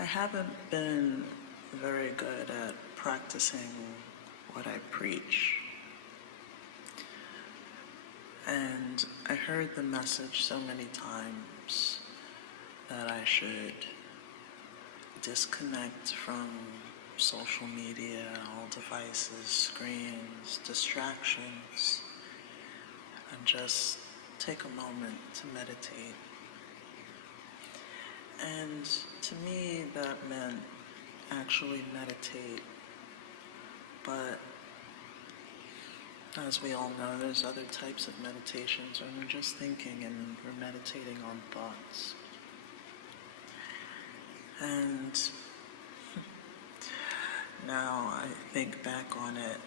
I haven't been very good at practicing what I preach. And I heard the message so many times that I should disconnect from social media, all devices, screens, distractions, and just take a moment to meditate. And to me, that meant actually meditate. But as we all know, there's other types of meditations when we're just thinking and we're meditating on thoughts. And now I think back on it,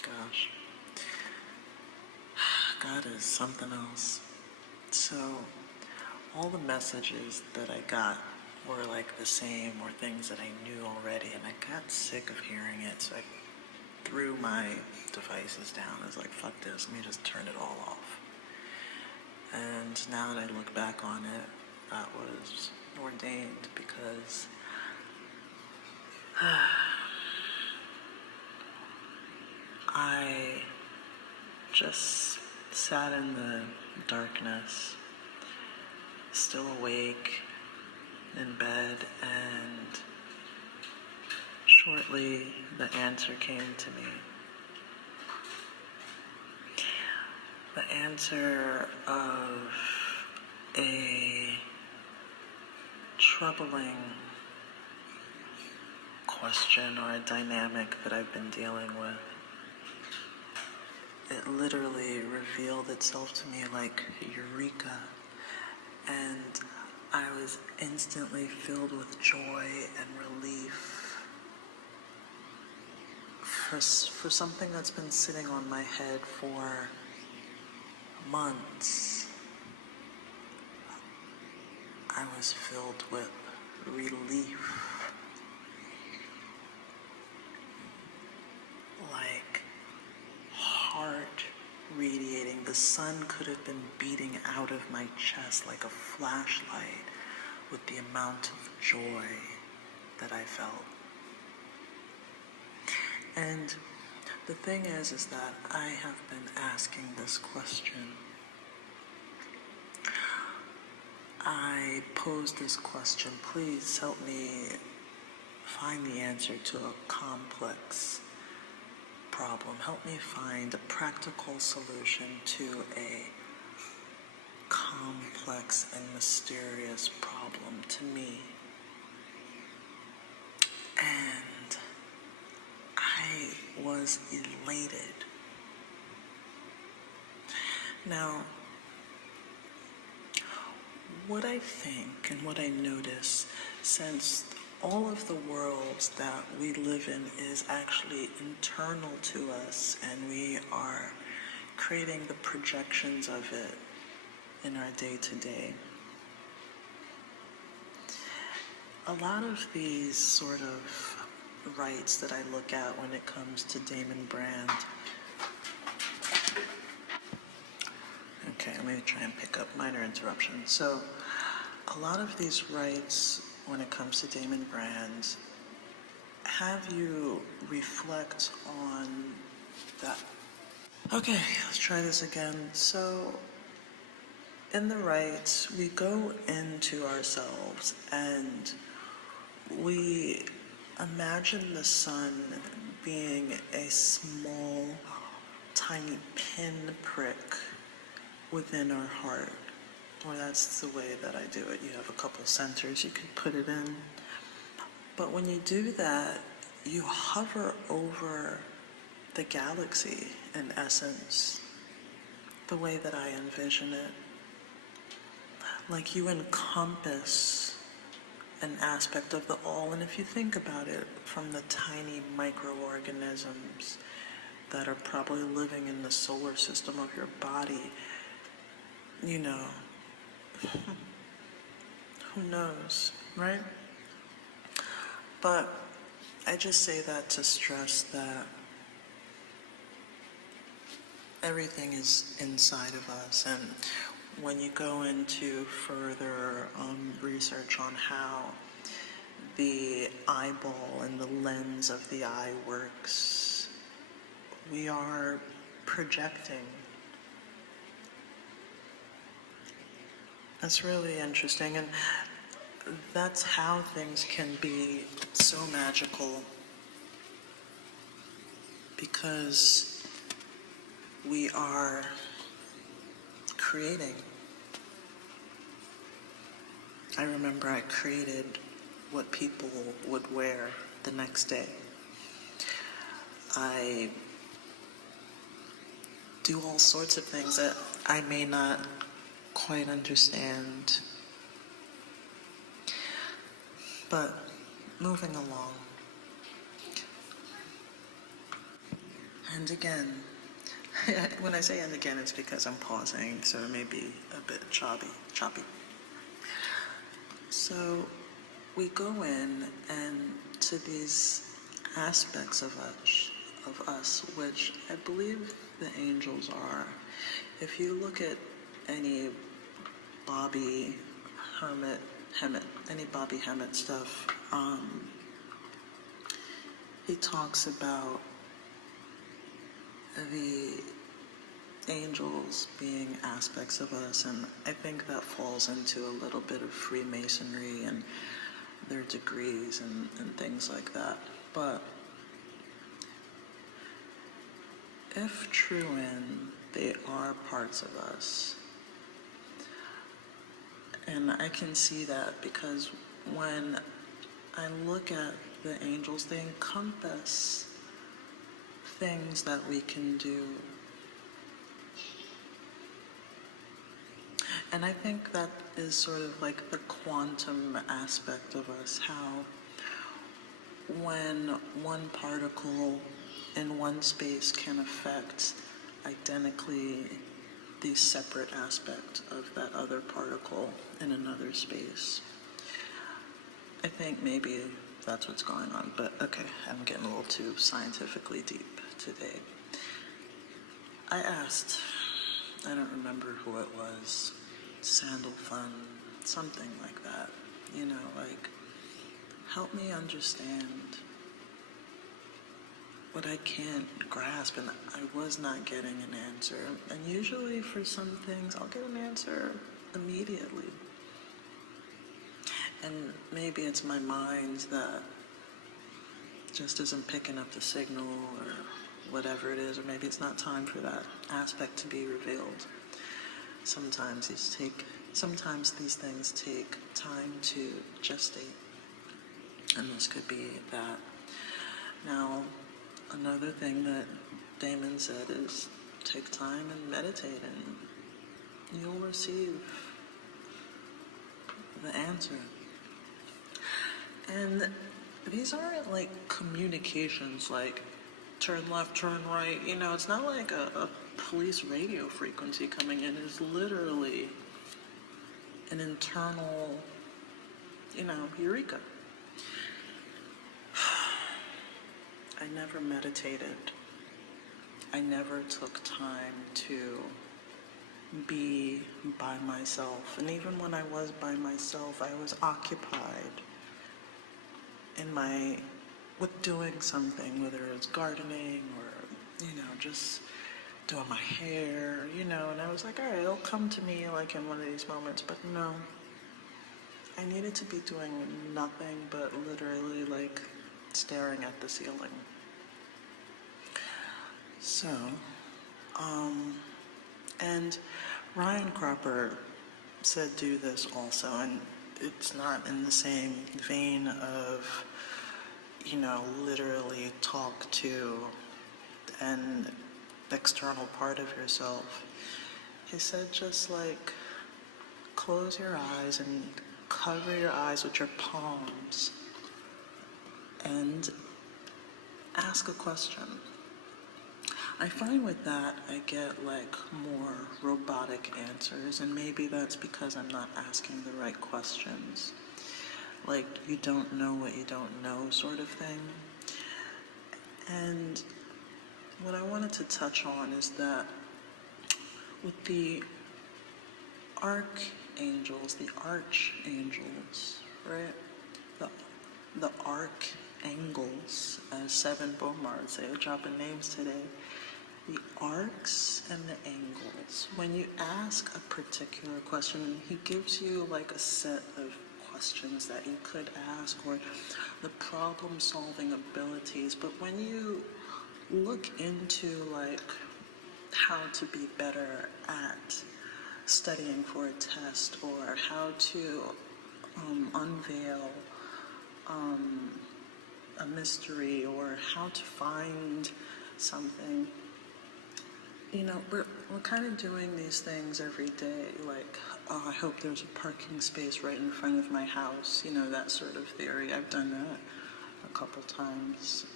gosh, God is something else. So all the messages that I got were like the same, or things that I knew already, and I got sick of hearing it, so I threw my devices down. I was like, fuck this, let me just turn it all off. And now that I look back on it, that was ordained, because I just sat in the darkness, still awake, in bed, and shortly the answer came to me. The answer of a troubling question or a dynamic that I've been dealing with. It literally revealed itself to me like Eureka, and I was instantly filled with joy and relief for something that's been sitting on my head for months. I was filled with relief, like heart radiating. The sun could have been beating out of my chest like a flashlight with the amount of joy that I felt. And the thing is that I have been asking this question. I posed this question: please help me find the answer to a complex problem. Help me find a practical solution to a complex and mysterious problem to me. And I was elated. Now, what I think and what I notice, since all of the worlds that we live in is actually internal to us, and we are creating the projections of it in our day-to-day. A lot of these sort of rights that I look at when it comes to Damon Brand. Okay, let me try and pick up minor interruptions. So, a lot of these rights when it comes to Damon Brand have you reflect on that. Okay, let's try this again. So, in the rights, we go into ourselves and we imagine the sun being a small, tiny pinprick within our heart. Or that's the way that I do it. You have a couple centers you can put it in. But when you do that, you hover over the galaxy, in essence, the way that I envision it. Like you encompass an aspect of the all, and if you think about it, from the tiny microorganisms that are probably living in the solar system of your body, you know, who knows, right? But I just say that to stress that everything is inside of us, and when you go into further research on how the eyeball and the lens of the eye works, we are projecting. That's really interesting, and that's how things can be so magical, because we are creating. I remember I created what people would wear the next day. I do all sorts of things that I may not quite understand. But moving along. And again, when I say and again, it's because I'm pausing, so it may be a bit choppy. So we go in and to these aspects of us, which I believe the angels are. If you look at any Bobby Hemmett stuff, he talks about the angels being aspects of us, and I think that falls into a little bit of Freemasonry and their degrees and things like that. But if true in, they are parts of us. And I can see that because when I look at the angels, they encompass things that we can do. And I think that is sort of like the quantum aspect of us, how when one particle in one space can affect identically the separate aspect of that other particle in another space. I think maybe that's what's going on, but okay, I'm getting a little too scientifically deep today. I asked, I don't remember who it was, Sandal Fun, something like that, like, help me understand what I can't grasp, and I was not getting an answer. And usually for some things, I'll get an answer immediately. And maybe it's my mind that just isn't picking up the signal or whatever it is, or maybe it's not time for that aspect to be revealed. Sometimes these things take time to gestate, and this could be that. Now, another thing that Damon said is take time and meditate, and you'll receive the answer. And these aren't like communications like turn left, turn right, it's not like a police radio frequency coming in. It's literally an internal, Eureka. I never meditated. I never took time to be by myself. And even when I was by myself, I was occupied with doing something, whether it was gardening or, just doing my hair, and I was like, all right, it'll come to me like in one of these moments, but no. I needed to be doing nothing but literally like staring at the ceiling. So, and Ryan Cropper said do this also, and it's not in the same vein of, literally talk to an external part of yourself. He said just like close your eyes and cover your eyes with your palms and ask a question. I find with that I get like more robotic answers, and maybe that's because I'm not asking the right questions. Like, you don't know what you don't know sort of thing. And what I wanted to touch on is that with the archangels, the archangels, right? The, the archangels, as Seven Bomard say, dropping names today. The arcs and the angles. When you ask a particular question, he gives you like a set of questions that you could ask, or the problem-solving abilities. But when you look into like how to be better at studying for a test, or how to unveil a mystery, or how to find something, you know, we're kind of doing these things every day, like, oh, I hope there's a parking space right in front of my house, you know, that sort of theory. I've done that a couple times,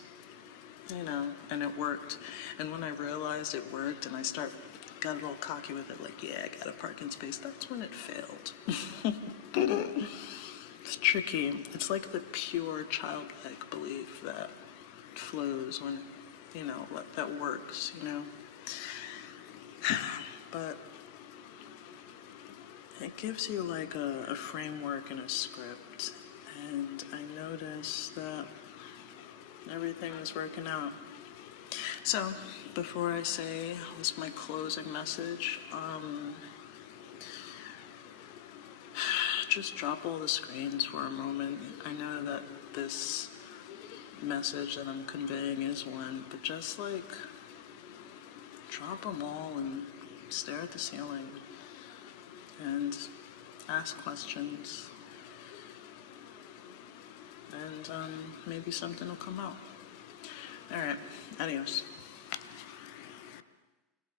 you know, and it worked. And when I realized it worked and I got a little cocky with it, like, yeah, I got a parking space, that's when it failed. It's tricky. It's like the pure childlike belief that flows when, you know, that works, you know. But it gives you like a framework and a script, and I noticed that everything is working out. So before I say what's my closing message, just drop all the screens for a moment. I know that this message that I'm conveying is one, but just like drop them all and stare at the ceiling and ask questions, and maybe something will come out. All right, adios.